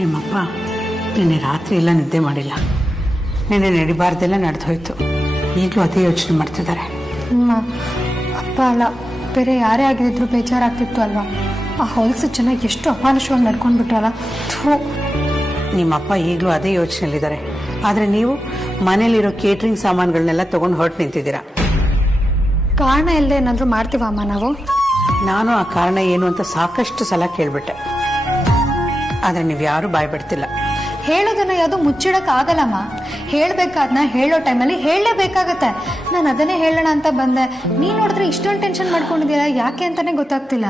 ನಿಮ್ಮಪ್ಪ ನಿನ್ನೆ ರಾತ್ರಿ ಎಲ್ಲ ನಿದ್ದೆ ಮಾಡಿಲ್ಲ. ನಿನ್ನೆ ನಡಿಬಾರ್ದೆಲ್ಲ ನಡೆದು ಹೋಯ್ತು. ಈಗಲೂ ಅದೇ ಯೋಚನೆ ಮಾಡ್ತಿದ್ದಾರೆ. ಅಪ್ಪ ಅಲ್ಲ, ಬೇರೆ ಯಾರೇ ಆಗಿದ್ರು ಬೇಜಾರಾಗ್ತಿತ್ತು ಅಲ್ವಾ? ಆ ಹೊಲಸು ಚೆನ್ನಾಗಿ ಎಷ್ಟು ಅಮಾನುಷವಾಗಿ ನಡ್ಕೊಂಡ್ಬಿಟ್ರಲ್ಲ. ನಿಮ್ಮಪ್ಪ ಈಗಲೂ ಅದೇ ಯೋಚನೆಯಲ್ಲಿದ್ದಾರೆ. ಆದರೆ ನೀವು ಮನೇಲಿರೋ ಕೇಟ್ರಿಂಗ್ ಸಾಮಾನುಗಳನ್ನೆಲ್ಲ ತೊಗೊಂಡು ಹೊರಟು ನಿಂತಿದ್ದೀರಾ. ಕಾರಣ ಇಲ್ಲದೆ ಏನಾದರೂ ಮಾಡ್ತೀವ ಅಮ್ಮ ನಾವು? ನಾನು ಆ ಕಾರಣ ಏನು ಅಂತ ಸಾಕಷ್ಟು ಸಲ ಕೇಳ್ಬಿಟ್ಟೆ, ಆದರೆ ನೀವು ಯಾರೂ ಬಾಯ್ ಬಿಡ್ತಿಲ್ಲ. ಹೇಳೋದನ್ನ ಯಾವುದು ಮುಚ್ಚಿಡಕ್ ಆಗಲ್ಲಮ್ಮ. ಹೇಳ್ಬೇಕಾದ್ನ ಹೇಳೋ ಟೈಮಲ್ಲಿ ಹೇಳಲೇಬೇಕಾಗತ್ತೆ. ನಾನು ಅದನ್ನೇ ಹೇಳೋಣ ಅಂತ ಬಂದೆ. ನೀನ್ ನೋಡಿದ್ರೆ ಇಷ್ಟೊಂದು ಟೆನ್ಷನ್ ಮಾಡ್ಕೊಂಡಿದ್ದೀರಾ, ಯಾಕೆ ಅಂತಾನೆ ಗೊತ್ತಾಗ್ತಿಲ್ಲ.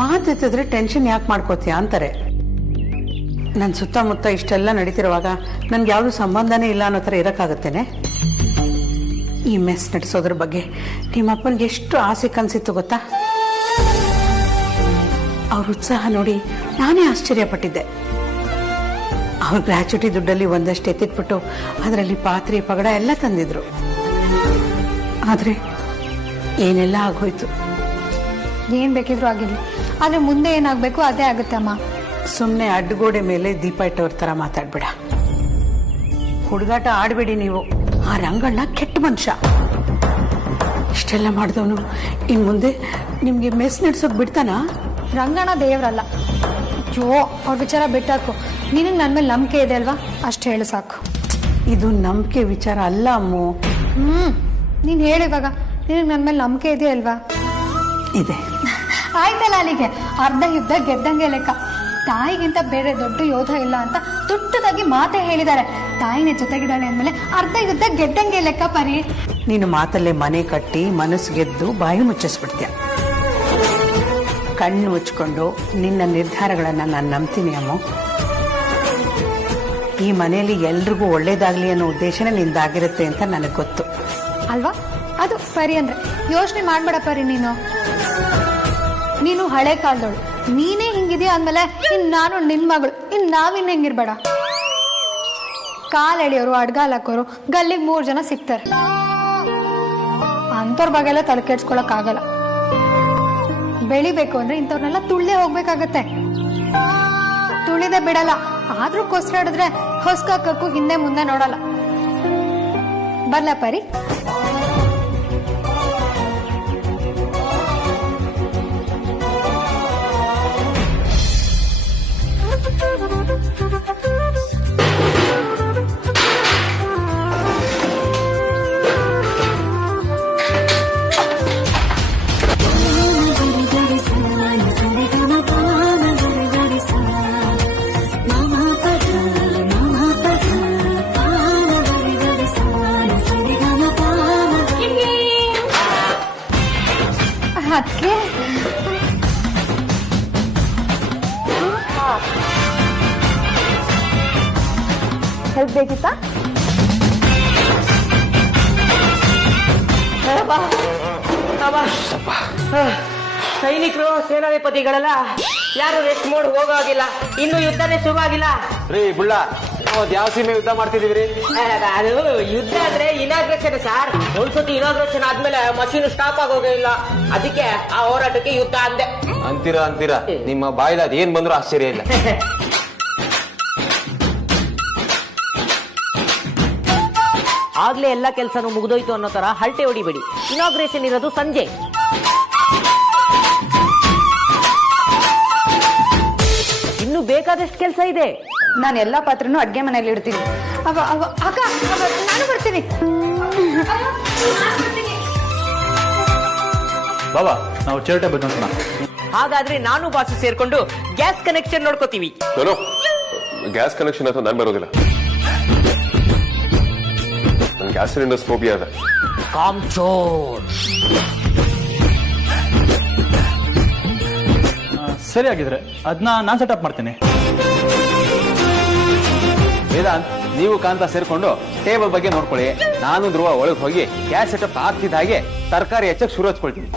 ಮಾತೆತ್ತಿದ್ರೆ ಟೆನ್ಷನ್ ಯಾಕೆ ಮಾಡ್ಕೋತೀಯ ಅಂತಾರೆ. ನನ್ನ ಸುತ್ತಮುತ್ತ ಇಷ್ಟೆಲ್ಲ ನಡೀತಿರುವಾಗ ನನ್ಗೆ ಯಾವುದು ಸಂಬಂಧನೇ ಇಲ್ಲ ಅನ್ನೋ ಥರ ಇರೋಕ್ಕಾಗತ್ತೇನೆ? ಈ ಮೆಸ್ ನಡೆಸೋದ್ರ ಬಗ್ಗೆ ನಿಮ್ಮಪ್ಪನಿಗೆ ಎಷ್ಟು ಆಸೆ ಕನಸಿತ್ತು ಗೊತ್ತಾ? ಅವ್ರ ಉತ್ಸಾಹ ನೋಡಿ ನಾನೇ ಆಶ್ಚರ್ಯಪಟ್ಟಿದ್ದೆ. ಅವ್ರ ಗ್ರ್ಯಾಚುಟಿ ದುಡ್ಡಲ್ಲಿ ಒಂದಷ್ಟು ಎತ್ತಿಟ್ಬಿಟ್ಟು ಅದರಲ್ಲಿ ಪಾತ್ರೆ ಪಗಡ ಎಲ್ಲ ತಂದಿದ್ರು. ಆದರೆ ಏನೆಲ್ಲ ಆಗೋಯ್ತು. ಏನ್ ಬೇಕಿದ್ರು ಆಗಿರ್ಲಿ, ಆದ್ರೆ ಮುಂದೆ ಏನಾಗ್ಬೇಕು ಅದೇ ಆಗುತ್ತೆ ಅಮ್ಮ. ಸುಮ್ಮನೆ ಅಡ್ಡಗೋಡೆ ಮೇಲೆ ದೀಪ ಇಟ್ಟವ್ರ ಥರ ಮಾತಾಡ್ಬೇಡ. ಹುಡುಗಾಟ ಆಡಬೇಡಿ ನೀವು. ಆ ರಂಗಣ್ಣ ಕೆಟ್ಟ ಮನುಷ್ಯ. ಇಷ್ಟೆಲ್ಲ ಮಾಡಿದವನು ಇನ್ನು ಮುಂದೆ ನಿಮಗೆ ಮೆಸ್ ನಡೆಸೋಕೆ ಬಿಡ್ತಾನಾ? ರಂಗಣ್ಣ ದೇವ್ರಲ್ಲ. ಅಯ್ಯೋ, ಅವ್ರ ವಿಚಾರ ಬಿಟ್ಟಾಕು. ನಿನಗೆ ನನ್ನ ಮೇಲೆ ನಂಬಿಕೆ ಇದೆ ಅಲ್ವಾ, ಅಷ್ಟು ಹೇಳು ಸಾಕು. ಇದು ನಂಬಿಕೆ ವಿಚಾರ ಅಲ್ಲ ಅಮ್ಮು. ನೀನು ಹೇಳಿವಾಗ ನಿನಗೆ ನನ್ನ ಮೇಲೆ ನಂಬಿಕೆ ಇದೆಯಾ ಅಲ್ವಾ? ಇದೆ. ಆಯ್ತಲ್ಲ, ಅಲ್ಲಿಗೆ ಅರ್ಧ ಯುದ್ಧ ಗೆದ್ದಂಗೆ ಲೆಕ್ಕ. ತಾಯಿಗಿಂತ ಬೇರೆ ದೊಡ್ಡ ಯೋಧ ಇಲ್ಲ ಅಂತ ತುಟ್ಟದಾಗಿ ಮಾತೇ ಹೇಳಿದ್ದಾರೆ. ತಾಯಿನೇ ಜೊತೆಗಿದ್ದಾಳೆ ಅಂದ್ಮೇಲೆ ಅರ್ಧ ಯುದ್ಧ ಗೆದ್ದಂಗೆ ಲೆಕ್ಕ ಪರಿ. ನೀನು ಮಾತಲ್ಲೇ ಮನೆ ಕಟ್ಟಿ ಮನಸ್ಸು ಗೆದ್ದು ಬಾಯಿ ಮುಚ್ಚಿಸ್ಬಿಡ್ತೀಯ. ಕಣ್ಣು ಮುಚ್ಕೊಂಡು ನಿನ್ನ ನಿರ್ಧಾರಗಳನ್ನ ನಾನು ನಂಬ್ತೀನಿ ಅಮ್ಮ. ಈ ಮನೆಯಲ್ಲಿ ಎಲ್ರಿಗೂ ಒಳ್ಳೇದಾಗ್ಲಿ ಅನ್ನೋ ಉದ್ದೇಶನೇ ನಿಂದಾಗಿರುತ್ತೆ ಅಂತ ನನಗೆ ಗೊತ್ತು ಅಲ್ವಾ? ಅದು ಪರಿ ಅಂದ್ರೆ ಯೋಚನೆ ಮಾಡ್ಬೇಡ ಪರಿ. ನೀನು ಹಳೆ ಕಾಲದವಳು, ನೀನೇ ಹಿಂಗಿದೆಯಾ ಅಂದ್ಮೇಲೆ ಇನ್ ನಾನು ನಿನ್ ಮಗಳು, ಇನ್ ನಾವಿನ್ ಹೆಂಗಿರ್ಬೇಡ. ಕಾಲ್ ಎಳಿಯೋರು, ಅಡ್ಗಾಲ್ ಹಾಕೋರು ಗಲ್ಲಿಗೆ 3 ಜನ ಸಿಗ್ತಾರೆ. ಅಂತವ್ರ ಬಗ್ಗೆ ಎಲ್ಲ ತಲೆ ಕೆಡ್ಸ್ಕೊಳಕ್ ಆಗಲ್ಲ. ಬೆಳಿಬೇಕು ಅಂದ್ರೆ ಇಂಥವ್ರನ್ನೆಲ್ಲ ತುಳ್ಳೆ ಹೋಗ್ಬೇಕಾಗತ್ತೆ. ತುಳಿದೆ ಬಿಡಲ್ಲ. ಆದ್ರೂ ಕೊಸ್ರಾಡಿದ್ರೆ ಹೊಸ್ಕಾಕಕ್ಕೂ ಹಿಂದೆ ಮುಂದೆ ನೋಡಲ್ಲ. ಬರ್ಲ ಪರಿ? ಅದಕ್ಕೆ ಹೆಲ್ಪ್ ಬೇಕಿತ್ತಾ? ಸೈನಿಕರು, ಸೇನಾಧಿಪತಿಗಳೆಲ್ಲ ಯಾರು ರೆಸ್ಟ್ ಮೋಡ್ ಹೋಗೋಗಿಲ್ಲ. ಇನ್ನು ಯುದ್ಧನೇ ಶುರು ಆಗಿಲ್ಲ ರೀ. ಬುಳ್ಳ, ಯಾವ ಸೀಮೆ ಯುದ್ಧ ಮಾಡ್ತಿದೀವಿ? ಅದು ಯುದ್ಧ ಅಂದ್ರೆ ಇನಾಗ್ರೇಷನ್ ಸರ್. ಒಂದ್ಸತಿ ಇನಾಗ್ರೇಷನ್ ಆದ್ಮೇಲೆ ಮಷೀನ್ ಸ್ಟಾಪ್ ಆಗೋಗೇ ಇಲ್ಲ. ಅದಕ್ಕೆ ಆ ಹೋರಾಟಕ್ಕೆ ಯುದ್ಧ ಅಂದೆ. ಅಂತೀರಾ ನಿಮ್ಮ ಬಾಯಿಲ ಅದೇನ್ ಬಂದ್ರು ಆಶ್ಚರ್ಯ ಇಲ್ಲ. ಆಗ್ಲೇ ಎಲ್ಲ ಕೆಲಸನೂ ಮುಗಿದೋಯ್ತು ಅನ್ನೋ ತರ ಹಲ್ಟೆ ಹೊಡಿಬೇಡಿ. ಇನಾಗ್ರೇಷನ್ ಇರೋದು ಸಂಜೆ. ಇನ್ನು ಬೇಕಾದಷ್ಟು ಕೆಲಸ ಇದೆ. ನಾನು ಎಲ್ಲಾ ಪಾತ್ರನೂ ಅಡ್ಗೆ ಮನೇಲಿ ಇಡ್ತೀನಿ. ಅಕ್ಕ, ನಾನು ಬರ್ತೀನಿ. ಬಾಬಾ, ನಾವು ಚೇರ್ ಟೇಬಲ್ ನೋಡೋಣ. ಹಾಗಾದ್ರೆ ನಾನು ಬಾಸು ಸೇರ್ಕೊಂಡು ಗ್ಯಾಸ್ ಕನೆಕ್ಷನ್ ನೋಡ್ಕೋತೀವಿ. ಗ್ಯಾಸ್ ಕನೆಕ್ಷನ್ ಅಂತ ನಾನು ಬರೋದಿಲ್ಲ. ನನ್ನ ಗ್ಯಾಸ್ ಸಿಲಿಂಡರ್ ಫೋಬಿಯಾ ಅದ. ಸರಿ ಆಗಿದ್ರೆ ಅದನ್ನ ನಾನು ಸೆಟಪ್ ಮಾಡ್ತೀನಿ. ವೇದಾಂತ್, ನೀವು ಕಾಂತ ಸೇರ್ಕೊಂಡು ಟೇಬಲ್ ಬಗ್ಗೆ ನೋಡ್ಕೊಳ್ಳಿ. ನಾನು ಧ್ರುವ ಒಳಗೆ ಹೋಗಿ ಗ್ಯಾಸ್ ಸೆಟಪ್ ಆಗ್ತಿದ್ದ ಹಾಗೆ ತರಕಾರಿ ಹೆಚ್ಚಕ್ಕೆ ಶುರು ಹಚ್ಕೊಳ್ತೀನಿ.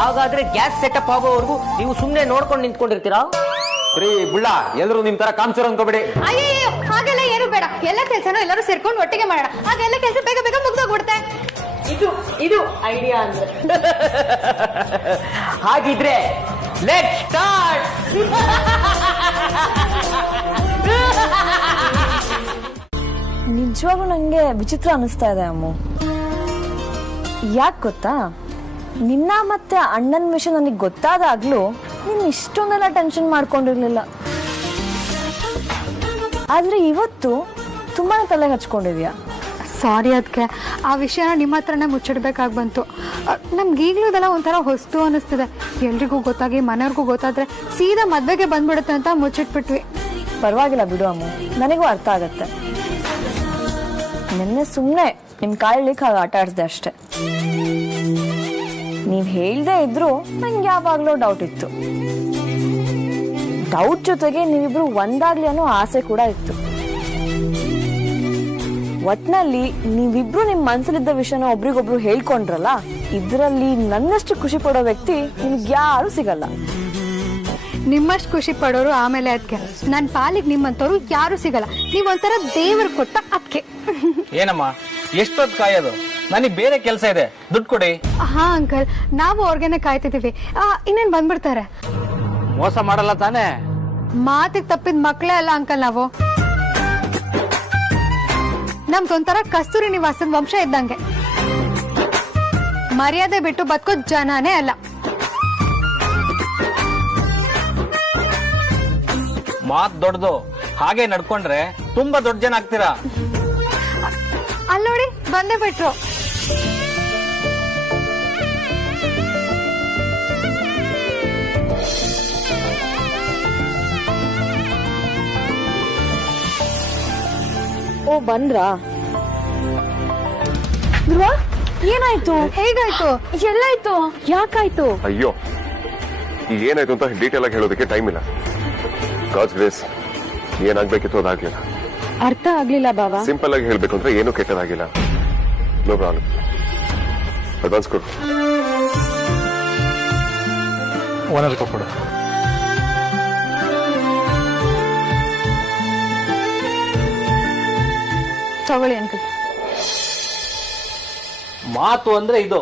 ಹಾಗಾದ್ರೆ ಗ್ಯಾಸ್ ಸೆಟಪ್ ಆಗೋವರೆಗೂ ನೀವು ಸುಮ್ನೆ ನೋಡ್ಕೊಂಡು ನಿಂತ್ಕೊಂಡಿರ್ತೀರಾ? ರೀ ಬುಳ್ಳ, ಎಲ್ಲರೂ ನಿಮ್ ತರ ಕಾಮ್ಸರ್ ಅನ್ಕೋಬೇಡಿ. ಅಯ್ಯೋ, ಹಾಗೆಲ್ಲ ಏನು ಬೇಡ. ಎಲ್ಲ ಕೆಲಸನೂ ಎಲ್ಲರೂ ಸೇರ್ಕೊಂಡು ಒಟ್ಟಿಗೆ ಮಾಡೋಣ. ಅದೆಲ್ಲ ಕೆಲಸ ಬೇಗ ಬೇಗ ಮುಗ್ದೋಗ್ಬಿಡುತ್ತೆ. ಇದು ಐಡಿಯಾ ಅಂದ್ರೆ. ಹಾಗಿದ್ರೆ ಲೆಟ್ ಸ್ಟಾರ್ಟ್. ನಿಜವಾಗ್ಲೂ ನಂಗೆ ವಿಚಿತ್ರ ಅನಿಸ್ತಾ ಇದೆ ಅಮ್ಮು. ಯಾಕೆ ಗೊತ್ತಾ, ನಿನ್ನ ಮತ್ತೆ ಅಣ್ಣನ ವಿಷಯ ನನಗೆ ಗೊತ್ತಾದಾಗ್ಲೂ ನೀನ್ ಇಷ್ಟೊಂದೆಲ್ಲ ಟೆನ್ಷನ್ ಮಾಡ್ಕೊಂಡಿರ್ಲಿಲ್ಲ. ಆದ್ರೆ ಇವತ್ತು ತುಂಬಾನೇ ತಲೆ ಹಚ್ಕೊಂಡಿದ್ಯಾ. ಸಾರಿ ಅದಕ್ಕೆ ಆ ವಿಷಯನ ನಿಮ್ಮ ಹತ್ರನೇ ಮುಚ್ಚಿಡ್ಬೇಕಾಗಿ ಬಂತು. ನಮ್ಗೀಗ್ಲೂ ಇದೆಲ್ಲ ಒಂಥರ ಹೊಸ್ತು ಅನ್ನಿಸ್ತಿದೆ. ಎಲ್ರಿಗೂ ಗೊತ್ತಾಗಿ ಮನೆಯವ್ರಿಗೂ ಗೊತ್ತಾದ್ರೆ ಸೀದಾ ಮದ್ವೆಗೆ ಬಂದ್ಬಿಡುತ್ತೆ ಅಂತ ಮುಚ್ಚಿಟ್ಬಿಟ್ವಿ. ಪರವಾಗಿಲ್ಲ ಬಿಡು ಅಮ್ಮು, ನನಗೂ ಅರ್ಥ ಆಗತ್ತೆ. ನಿನ್ನೆ ಸುಮ್ಮನೆ ನಿಮ್ ಕಾಯ್ಲಿಕ್ಕೆ ಹಾಗೆ ಆಟ ಆಡ್ಸ್ದೆ ಅಷ್ಟೆ. ನೀವ್ ಹೇಳ್ದೆ ಇದ್ರು ನಂಗೆ ಯಾವಾಗ್ಲೂ ಡೌಟ್ ಇತ್ತು. ಡೌಟ್ ಜೊತೆಗೆ ನೀವಿಬ್ರು ಒಂದಾಗ್ಲಿ ಅನ್ನೋ ಆಸೆ ಕೂಡ ಇತ್ತು. ಒಟ್ನಲ್ಲಿ ನೀವಿಬ್ರು ನಿಮ್ ಮನ್ಸಲ್ಲಿದ್ದ ವಿಷಯನ ಒಬ್ರಿಗೊಬ್ರು ಹೇಳ್ಕೊಂಡ್ರಲ್ಲ, ಇದ್ರಲ್ಲಿ ನನ್ನಷ್ಟು ಖುಷಿ ಪಡೋ ವ್ಯಕ್ತಿ ನಿಮ್ಗೆ ಯಾರು ಸಿಗಲ್ಲ. ನಿಮ್ಮಷ್ಟು ಖುಷಿ ಪಡೋರು ಆಮೇಲೆ ಅದಕ್ಕೆ ನನ್ನ ಪಾಲಿಗೆ ನಿಮ್ಮಂತವ್ರು ಯಾರು ಸಿಗಲ್ಲ. ನೀವೊಂಥರ ದೇವರು ಕೊಟ್ಟ ಅದಕ್ಕೆ. ಏನಮ್ಮ ಎಷ್ಟೊತ್ತು ಕಾಯೋದು? ನನಗೆ ಬೇರೆ ಕೆಲಸ ಇದೆ, ದುಡ್ಡು ಕೊಡಿ. ಹಾ ಅಂಕಲ್, ನಾವು ಅವ್ರಿಗೇನೆ ಕಾಯ್ತಿದೀವಿ. ಇನ್ನೇನ್ ಬಂದ್ಬಿಡ್ತಾರೆ. ಮೋಸ ಮಾಡಲ್ಲ ತಾನೇ? ಮಾತಿಗೆ ತಪ್ಪಿದ ಮಕ್ಕಳೇ ಅಲ್ಲ ಅಂಕಲ್ ನಾವು. ನಮ್ದೊಂಥರ ಕಸ್ತೂರಿ ನಿವಾಸದ ವಂಶ ಇದ್ದಂಗೆ. ಮರ್ಯಾದೆ ಬಿಟ್ಟು ಬದುಕೋ ಜನನೇ ಅಲ್ಲ. ಮಾತ್ ದೊಡ್ಡದು, ಹಾಗೆ ನಡ್ಕೊಂಡ್ರೆ ತುಂಬಾ ದೊಡ್ಡ ಜನ ಆಗ್ತೀರಾ. ಅಲ್ಲಿ ನೋಡಿ ಬಂದೇ ಬಿಟ್ರು. ಓ ಬಂದ್ರಾ? ಧ್ರುವ, ಏನಾಯ್ತು? ಹೇಗಾಯ್ತು? ಎಲ್ಲಾಯ್ತು? ಯಾಕಾಯ್ತು? ಅಯ್ಯೋ, ಈಗ ಏನಾಯ್ತು ಅಂತ ಡೀಟೇಲ್ ಆಗಿ ಹೇಳೋದಕ್ಕೆ ಟೈಮ್ ಇಲ್ಲ. ಗಾಡ್ಸ್ ಗ್ರೇಸ್, ಏನಾಗ್ಬೇಕಿತ್ತು ಅದಾಗ್ಲಿಲ್ಲ. ಅರ್ಥ ಆಗ್ಲಿಲ್ಲ ಬಾಬಾ. ಸಿಂಪಲ್ ಆಗಿ ಹೇಳ್ಬೇಕು ಅಂದ್ರೆ ಏನು ಕೆಟ್ಟದಾಗಿಲ್ಲ. No problem. ಅಡ್ವಾನ್ಸ್ ಕೊಡು. ಓನರ್ ಕೊಡು. ತಗೊಳ್ಳಿ ಅಂಕಲ್. ಮಾತು ಅಂದ್ರೆ ಇದು.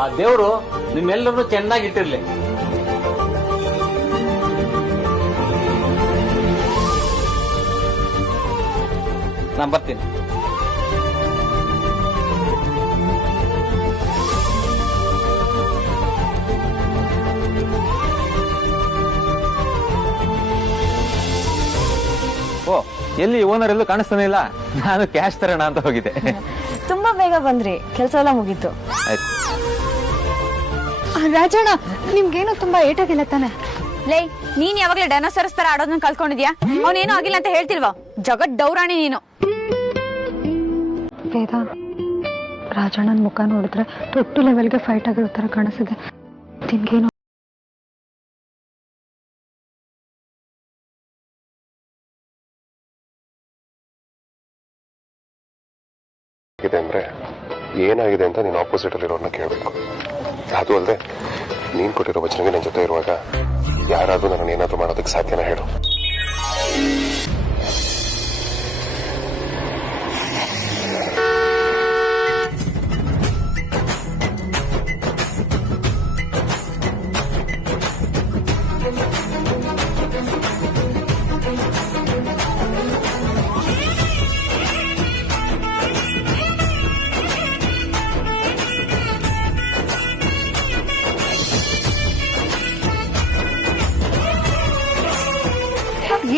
ಆ ದೇವ್ರು ನಿಮ್ಮೆಲ್ಲರನ್ನು ಚೆನ್ನಾಗಿಟ್ಟಿರ್ಲಿ. ನಾನ್ ಬರ್ತೀನಿ. ಓ, ಎಲ್ಲಿ ಓನರ್ ಎಲ್ಲೂ ಕಾಣಿಸ್ತಾನೆ ಇಲ್ಲ. ನಾನು ಕ್ಯಾಶ್ ತರೋಣ ಅಂತ ಹೋಗಿದ್ದೆ. ತುಂಬಾ ಬೇಗ ಬಂದ್ರಿ, ಕೆಲಸ ಎಲ್ಲ ಮುಗೀತು. ಆಯ್ತು. ರಾಜಣ್ಣ, ನಿಮ್ಗೇನು ತುಂಬಾ ಏಟಾಗಿಲ್ಲ ತಾನೆ? ಲೈ, ನೀನ್ ಯಾವಾಗ್ಲೇ ಡೈನೋಸರಸ್ ತರ ಆಡೋದನ್ನ ಕಲ್ತ್ಕೊಂಡಿದ್ಯಾ? ಅವನೇನು ಆಗಿಲ್ಲ ಅಂತ ಹೇಳ್ತಿಲ್ವಾ? ಜಗತ್ ಡೌರಾಣಿ ನೀನು. ವೇದ, ರಾಜಣ್ಣನ ಮುಖ ನೋಡಿದ್ರೆ ದೊಡ್ಡ ಲೆವೆಲ್ಗೆ ಫೈಟ್ ಆಗಿರೋ ತರ ಕಾಣಿಸಿದೆ. ನಿಮ್ಗೇನು ಅಂದ್ರೆ ಏನಾಗಿದೆ ಅಂತ ನೀನು ಆಪೋಸಿಟ್ ಅಲ್ಲಿರೋರ್ನ ಕೇಳಬೇಕು. ಅದು ಅಲ್ಲದೆ ನೀನ್ ಕೊಟ್ಟಿರೋ ವಚನಗೆ ನನ್ನ ಜೊತೆ ಇರುವಾಗ ಯಾರಾದ್ರೂ ನನ್ನ ಏನಾದ್ರೂ ಮಾಡೋದಕ್ಕೆ ಸಾಧ್ಯನ ಹೇಳು.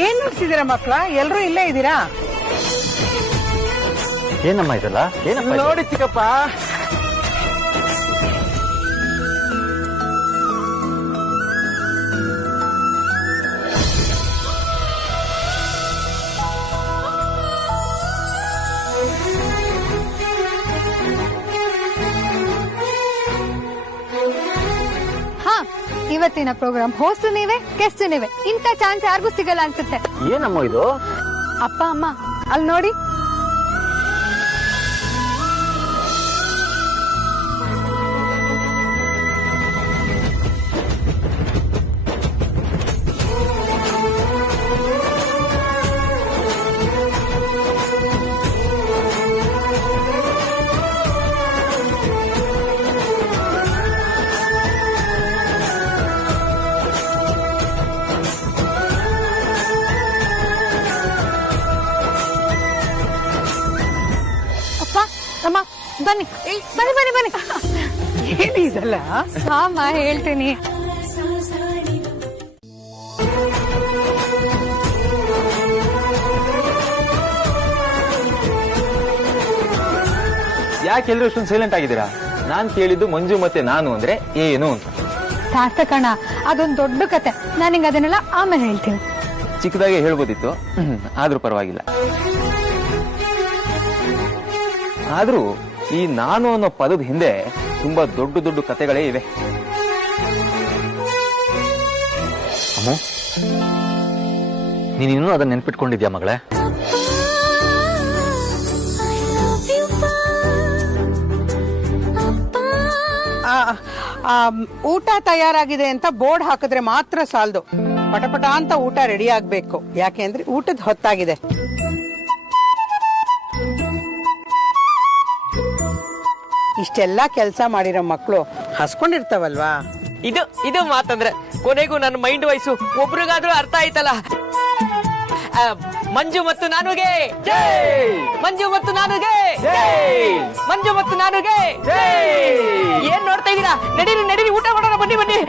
ಏನ್ ನೋಡ್ಸಿದೀರಾ ಮಕ್ಳ? ಎಲ್ರೂ ಇಲ್ಲೇ ಇದ್ದೀರಾ? ಏನಮ್ಮ ಇದಲ್ಲ? ಏನಪ್ಪ ನೋಡಿ ಚಿಕ್ಕಪ್ಪ, ಇವತ್ತಿನ ಪ್ರೋಗ್ರಾಮ್ ಹೋಸ್ಟ್ ನೀವೇ, ಗೆಸ್ಟ್ ನೀವೇ. ಇಂಥ ಚಾನ್ಸ್ ಯಾರಿಗೂ ಸಿಗಲ್ಲ ಅನ್ಸುತ್ತೆ. ಏನಮ್ಮ ಇದು? ಅಪ್ಪ ಅಮ್ಮ ಅಲ್ಲಿ ನೋಡಿ. ಹೇಳ್ತಿದ್ದಲ್ಲ. ಹಾಮ ಹೇಳ್ತೀನಿ. ಯಾಕೆ ಎಲ್ಲರೂ ಇಷ್ಟೊಂದು ಸೈಲೆಂಟ್ ಆಗಿದ್ದೀರಾ? ನಾನ್ ಕೇಳಿದ್ದು ಮಂಜು ಮತ್ತೆ ನಾನು ಅಂದ್ರೆ ಏನು ಅಂತ. ಸಾರ್ಥಕಣ್ಣ, ಅದೊಂದು ದೊಡ್ಡ ಕತೆ. ನಾನು ನಿಂಗೆ ಅದನ್ನೆಲ್ಲ ಆಮೇಲೆ ಹೇಳ್ತೀನಿ. ಚಿಕ್ಕದಾಗೆ ಹೇಳ್ಬೋದಿತ್ತು, ಆದ್ರೂ ಪರವಾಗಿಲ್ಲ. ಆದ್ರೂ ಈ ನಾನು ಅನ್ನೋ ಪದದ ಹಿಂದೆ ತುಂಬಾ ದೊಡ್ಡ ದೊಡ್ಡ ಕತೆಗಳೇ ಇವೆ. ಅಮ್ಮ, ನೀನ್ ಇನ್ನೂ ಅದನ್ನ ನೆನ್ಪಿಟ್ಕೊಂಡಿದ್ಯಾ ಮಗಳೇ? ಊಟ ತಯಾರಾಗಿದೆ ಅಂತ ಬೋರ್ಡ್ ಹಾಕಿದ್ರೆ ಮಾತ್ರ ಸಾಲದು. ಪಟಪಟ ಅಂತ ಊಟ ರೆಡಿ ಆಗ್ಬೇಕು. ಯಾಕೆ ಅಂದ್ರೆ ಊಟದ ಹೊತ್ತಾಗಿದೆ. ಇಷ್ಟೆಲ್ಲಾ ಕೆಲಸ ಮಾಡಿರೋ ಮಕ್ಕಳು ಹಸ್ಕೊಂಡಿರ್ತಾವಲ್ವಾ? ಇದು ಮಾತಂದ್ರೆ ಕೊನೆಗೂ ನನ್ನ ಮೈಂಡ್ ವಯಸ್ಸು ಒಬ್ರಿಗಾದ್ರೂ ಅರ್ಥ ಆಯ್ತಲ್ಲ. ಮಂಜು ಮತ್ತು ನಾನುಗೆ ಮಂಜು ಮತ್ತು ನಾನುಗೆ ಮಂಜು ಮತ್ತು ನಾನುಗೆ ಏನ್ ನೋಡ್ತಾ ಇದ್ದೀರಾ? ನಡೀರಿ ನಡೀರಿ, ಊಟ ಮಾಡೋಣ, ಬನ್ನಿ ಬನ್ನಿ.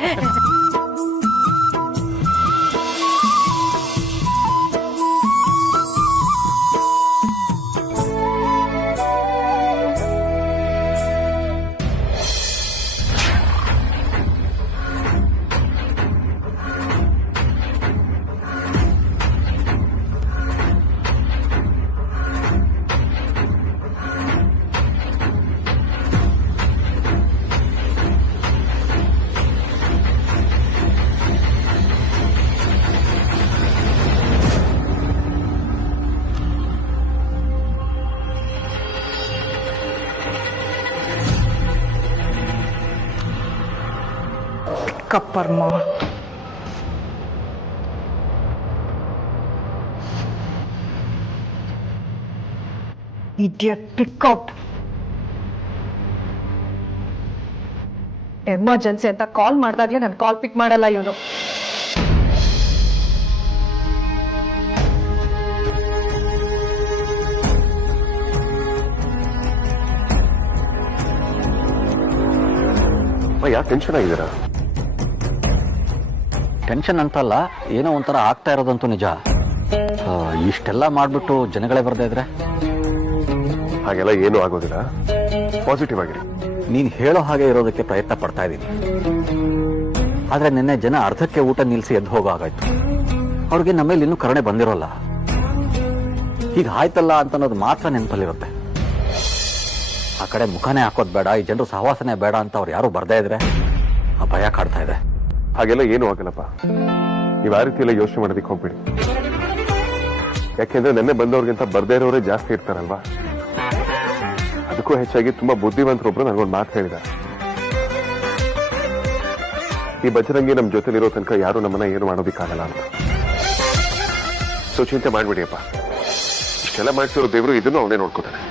ಕಪ್ಪರ್ಮ ಇಡಿಯಟ್ ಪಿಕಪ್. ಎಮರ್ಜೆನ್ಸಿ ಅಂತ ಕಾಲ್ ಮಾಡಿದಾಗ್ಲೇ ನಾನು ಕಾಲ್ ಪಿಕ್ ಮಾಡಲ್ಲ ಇವನು. ಯಾಕೆ ಟೆನ್ಷನ್ ಆಗಿದ್ದೀರಾ? ಟೆನ್ಷನ್ ಅಂತಲ್ಲ, ಏನೋ ಒಂಥರ ಆಗ್ತಾ ಇರೋದಂತೂ ನಿಜ. ಇಷ್ಟೆಲ್ಲ ಮಾಡ್ಬಿಟ್ಟು ಜನಗಳೇ ಬರ್ದೇ ಇದ್ರೆ? ಹಾಗೆಲ್ಲ ಏನೂ ಆಗೋದಿಲ್ಲ, ಪಾಸಿಟಿವ್ ಆಗಿರಿ. ನೀನ್ ಹೇಳೋ ಹಾಗೆ ಇರೋದಕ್ಕೆ ಪ್ರಯತ್ನ ಪಡ್ತಾ ಇದ್ದೀನಿ. ಆದ್ರೆ ನಿನ್ನೆ ಜನ ಅರ್ಧಕ್ಕೆ ಊಟ ನಿಲ್ಸಿ ಎದ್ದು ಹೋಗೋ ಹಾಗಾಯ್ತು. ಅವ್ರಿಗೆ ನಮ್ಮೇಲೆ ಇನ್ನೂ ಕರುಣೆ ಬಂದಿರೋಲ್ಲ. ಈಗ ಆಯ್ತಲ್ಲ ಅಂತ ಅನ್ನೋದು ಮಾತ್ರ ನೆನಪಲ್ಲಿರುತ್ತೆ. ಆ ಕಡೆ ಮುಖನೇ ಹಾಕೋದ್ ಬೇಡ, ಈ ಜನರು ಸಹವಾಸನೆ ಬೇಡ ಅಂತ ಅವ್ರು ಯಾರು ಬರ್ದೇ ಇದ್ರೆ ಆ ಭಯ ಕಾಡ್ತಾ ಇದೆ. ಹಾಗೆಲ್ಲ ಏನೂ ಆಗಲ್ಲಪ್ಪ. ನೀವು ಆ ರೀತಿ ಎಲ್ಲ ಯೋಚನೆ ಮಾಡೋದಕ್ಕೆ ಹೋಗ್ಬೇಡಿ. ಯಾಕೆಂದ್ರೆ ನೆನ್ನೆ ಬಂದವ್ರಿಗಿಂತ ಬರ್ದೇ ಇರೋರೇ ಜಾಸ್ತಿ ಇರ್ತಾರಲ್ವಾ? ಅದಕ್ಕೂ ಹೆಚ್ಚಾಗಿ ತುಂಬಾ ಬುದ್ಧಿವಂತರೊಬ್ರು ನನಗೊಂದು ಮಾತು ಹೇಳಿದ್ದಾರೆ. ಈ ಬಜರಂಗಿ ನಮ್ ಜೊತೆಲಿರೋ ತನಕ ಯಾರು ನಮ್ಮನ್ನ ಏನು ಮಾಡೋದಿಕ್ಕಾಗಲ್ಲ ಅಂತ. ಸೊ ಚಿಂತೆ ಮಾಡ್ಬಿಡಿಯಪ್ಪ. ಇಷ್ಟೆಲ್ಲ ಮಾಡಿಸಿರೋ ದೇವರು ಇದನ್ನು ಅವನೇ ನೋಡ್ಕೋತಾನೆ.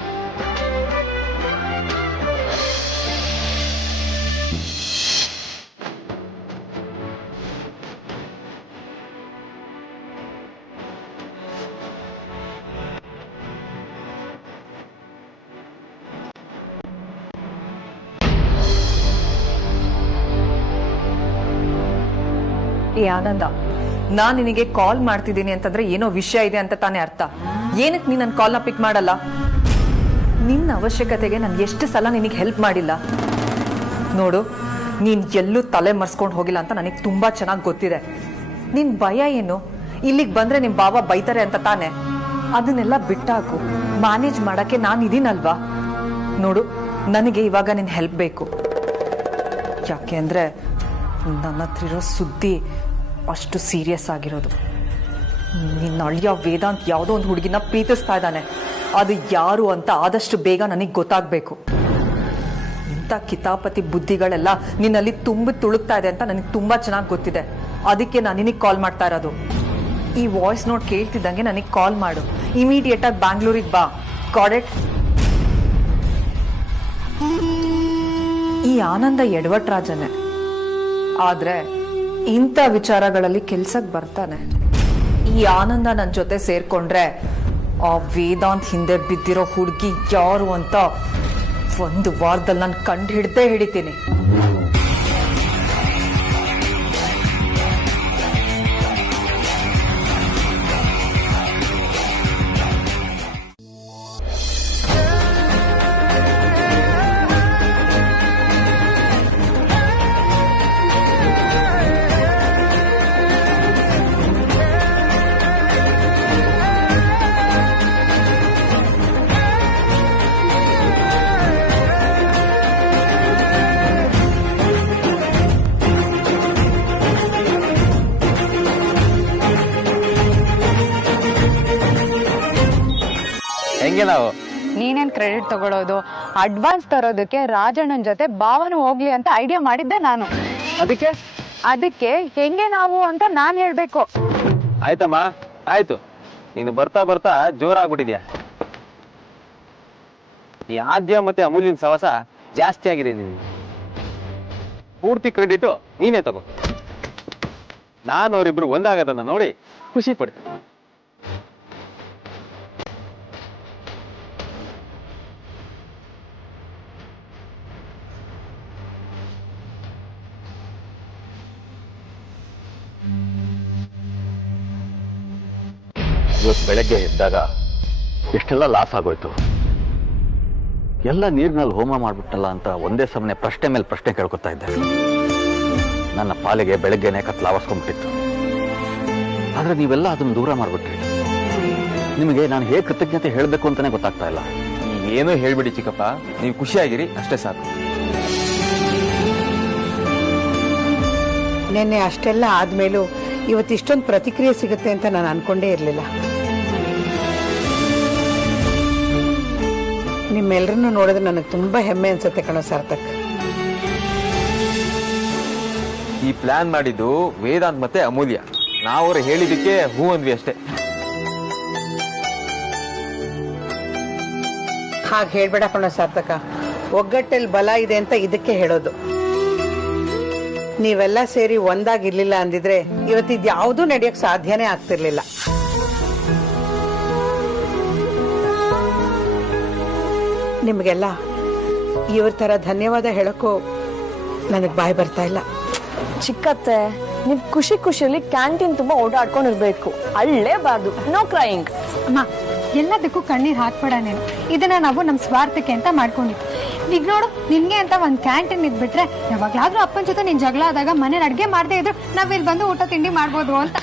ಏ ಆನಂದ, ನಾನ್ ನಿನಗೆ ಕಾಲ್ ಮಾಡ್ತಿದ್ದೀನಿ ಅಂತಂದ್ರೆ ಏನೋ ವಿಷಯ ಇದೆ ಅಂತ ತಾನೇ ಅರ್ಥ. ಏನಕ್ಕೆ ನೀನ್ ನನ್ನ ಕಾಲ್ನ ಪಿಕ್ ಮಾಡಲ್ಲ? ನಿನ್ನ ಅವಶ್ಯಕತೆಗೆ ನಾನು ಎಷ್ಟು ಸಲ ನಿನಗೆ ಹೆಲ್ಪ್ ಮಾಡಿಲ್ಲ ನೋಡು. ನೀನ್ ಎಲ್ಲೂ ತಲೆ ಮರ್ಸ್ಕೊಂಡು ಹೋಗಿಲ್ಲ ಅಂತ ನನಗೆ ತುಂಬಾ ಚೆನ್ನಾಗಿ ಗೊತ್ತಿದೆ. ನಿನ್ ಭಯ ಏನು? ಇಲ್ಲಿಗೆ ಬಂದ್ರೆ ನಿಮ್ ಬಾವ ಬೈತಾರೆ ಅಂತ ತಾನೆ. ಅದನ್ನೆಲ್ಲ ಬಿಟ್ಟಾಕು. ಮ್ಯಾನೇಜ್ ಮಾಡಕ್ಕೆ ನಾನು ಇದೀನಲ್ವಾ? ನೋಡು, ನನಗೆ ಇವಾಗ ನಿನ್ ಹೆಲ್ಪ್ ಬೇಕು. ಯಾಕೆ ಅಂದ್ರೆ ನನ್ನ ಹತ್ರ ಇರೋ ಸುದ್ದಿ ಅಷ್ಟು ಸೀರಿಯಸ್ ಆಗಿರೋದು. ನಿನ್ನ ಅಳಿಯ ವೇದಾಂತ್ ಯಾವುದೋ ಒಂದು ಹುಡುಗಿನ ಪ್ರೀತಿಸ್ತಾ ಇದ್ದಾನೆ. ಅದು ಯಾರು ಅಂತ ಆದಷ್ಟು ಬೇಗ ನನಗೆ ಗೊತ್ತಾಗಬೇಕು. ಇಂಥ ಕಿತಾಪತಿ ಬುದ್ಧಿಗಳೆಲ್ಲ ನಿನ್ನಲ್ಲಿ ತುಂಬಿ ತುಳುಕ್ತಾ ಇದೆ ಅಂತ ನನಗೆ ತುಂಬಾ ಚೆನ್ನಾಗಿ ಗೊತ್ತಿದೆ. ಅದಕ್ಕೆ ನಾನು ನಿನಗೆ ಕಾಲ್ ಮಾಡ್ತಾ ಇರೋದು. ಈ ವಾಯ್ಸ್ ನೋಟ್ ಕೇಳ್ತಿದ್ದಂಗೆ ನನಗೆ ಕಾಲ್ ಮಾಡು. ಇಮಿಡಿಯೇಟ್ ಆಗಿ ಬ್ಯಾಂಗ್ಳೂರಿಗೆ ಬಾ. Got it? ಈ ಆನಂದ ಎಡವಟ್ ರಾಜನೇ, ಆದ್ರೆ ಇಂಥ ವಿಚಾರಗಳಲ್ಲಿ ಕೆಲ್ಸಕ್ಕೆ ಬರ್ತಾನೆ. ಈ ಆನಂದ ನನ್ನ ಜೊತೆ ಸೇರ್ಕೊಂಡ್ರೆ ಆ ವೇದಾಂತ್ ಹಿಂದೆ ಬಿದ್ದಿರೋ ಹುಡುಗಿ ಯಾರು ಅಂತ ಒಂದು ವಾರದಲ್ಲಿ ನಾನು ಕಂಡು ಹಿಡ್ದೇ ಹಿಡಿತೀನಿ. ನಾವು. ನೀನೇನ್ ಕ್ರೆಡಿಟ್ ತಗೊಳ್ಳೋದು? ಅಡ್ವಾನ್ಸ್ ತರೋದಕ್ಕೆ ರಾಜಣ್ಣನ ಜೊತೆ ಭಾವನ ಹೋಗ್ಲಿ ಅಂತ ಐಡಿಯಾ ಮಾಡಿದ್ದೆ ನಾನು. ಅದಕ್ಕೆ ಹೆಂಗೆ ನಾವು ಅಂತ ನಾನ್ ಹೇಳ್ಬೇಕು. ಆಯ್ತಮ್ಮ, ಆಯ್ತು. ನೀನು ಬರ್ತಾ ಬರ್ತಾ ಜೋರಾಗ್ಬಿಟ್ಟಿದ್ಯಾ. ಈ ಆದ್ಯ ಮತ್ತೆ ಅಮೂಲ್ಯನ ಸವಾಸ ಜಾಸ್ತಿ ಆಗಿದೆ. ನೀನು ಪೂರ್ತಿ ಕ್ರೆಡಿಟ್ ನೀನೇ ತಗೋ. ನಾನು ಅವರಿಬ್ರು ಒಂದಾಗದನ್ನ ನೋಡಿ ಖುಷಿ ಪಡಿ. ಇವತ್ತು ಬೆಳಗ್ಗೆ ಎದ್ದಾಗ ಎಷ್ಟೆಲ್ಲ ಲಾಸ್ ಆಗೋಯ್ತು. ಎಲ್ಲ ನೀರಿನಲ್ಲಿ ಹೋಮ ಮಾಡ್ಬಿಟ್ಟಲ್ಲ ಅಂತ ಒಂದೇ ಸಮನೆ ಪ್ರಶ್ನೆ ಮೇಲೆ ಪ್ರಶ್ನೆ ಕೇಳ್ಕೊತಾ ಇದ್ದೆ. ನನ್ನ ಪಾಲಿಗೆ ಬೆಳಗ್ಗೆನೆ ಕತ್ಲಾವರ್ಸ್ಕೊಂಡ್ಬಿಟ್ಟಿತ್ತು. ಆದ್ರೆ ನೀವೆಲ್ಲ ಅದನ್ನು ದೂರ ಮಾಡ್ಬಿಟ್ರಿ. ನಿಮಗೆ ನಾನು ಹೇಗೆ ಕೃತಜ್ಞತೆ ಹೇಳಬೇಕು ಅಂತಾನೆ ಗೊತ್ತಾಗ್ತಾ ಇಲ್ಲ. ಏನೋ ಹೇಳ್ಬಿಡಿ ಚಿಕ್ಕಪ್ಪ, ನೀವು ಖುಷಿಯಾಗಿರಿ ಅಷ್ಟೇ ಸಾಕು. ನಿನ್ನೆ ಅಷ್ಟೆಲ್ಲ ಆದ್ಮೇಲೂ ಇವತ್ತಿಷ್ಟೊಂದು ಪ್ರತಿಕ್ರಿಯೆ ಸಿಗುತ್ತೆ ಅಂತ ನಾನು ಅನ್ಕೊಂಡೇ ಇರಲಿಲ್ಲ. ನಿಮ್ಮೆಲ್ಲರನ್ನು ನೋಡಿದ್ರೆ ನನಗೆ ತುಂಬಾ ಹೆಮ್ಮೆ ಅನ್ಸುತ್ತೆ ಕಣೋ ಸಾರ್ಥಕ್. ಈ ಪ್ಲಾನ್ ಮಾಡಿದ್ದು ವೇದಾಂತ್ ಮತ್ತೆ ಅಮೂಲ್ಯ. ನಾವ್ರು ಹೇಳಿದಕ್ಕೆ ಹೂ ಅಂದ್ವಿ ಅಷ್ಟೇ. ಹಾಗೆ ಹೇಳ್ಬೇಡ ಕಣೋ ಸಾರ್ಥಕ. ಒಗ್ಗಟ್ಟಲ್ಲಿ ಬಲ ಇದೆ ಅಂತ ಇದಕ್ಕೆ ಹೇಳೋದು. ನೀವೆಲ್ಲ ಸೇರಿ ಒಂದಾಗಿರ್ಲಿಲ್ಲ ಅಂದಿದ್ರೆ ಇವತ್ತಿದ್ ಯಾವುದೂ ನಡೆಯಕ್ ಸಾಧ್ಯನೇ ಆಗ್ತಿರ್ಲಿಲ್ಲ. ನಿಮ್ಗೆಲ್ಲ ಇವ್ರ ತರ ಧನ್ಯವಾದ ಹೇಳಕ್ಕೂ ನನಗ್ ಬಾಯ್ ಬರ್ತಾ ಇಲ್ಲ. ಚಿಕ್ಕತ್ತೆ, ನೀವ್ ಖುಷಿ ಖುಷಿಯಲ್ಲಿ ಕ್ಯಾಂಟೀನ್ ತುಂಬಾ ಓಡಾಡ್ಕೊಂಡಿರ್ಬೇಕು, ಅಳ್ಳೇಬಾರ್ದು. No crying. ಅಮ್ಮ, ಎಲ್ಲದಕ್ಕೂ ಕಣ್ಣೀರ್ ಹಾಕ್ಬೇಡ ನೀನು. ಇದನ್ನ ನಾವು ನಮ್ ಸ್ವಾರ್ಥಕ್ಕೆ ಅಂತ ಮಾಡ್ಕೊಂಡಿದ್ವಿ. ಈಗ ನೋಡು, ನಿನ್ಗೆ ಅಂತ ಒಂದ್ ಕ್ಯಾಂಟೀನ್ ಇದ್ಬಿಟ್ರೆ ಯಾವಾಗ್ಲಾದ್ರೂ ಅಪ್ಪನ ಜೊತೆ ನೀನ್ ಜಗಳ ಆದಾಗ ಮನೇಲಿ ಅಡ್ಗೆ ಮಾಡದೇ ಇದ್ರು ನಾವ್ ಇಲ್ಲಿ ಬಂದು ಊಟ ತಿಂಡಿ ಮಾಡ್ಬೋದು ಅಂತ.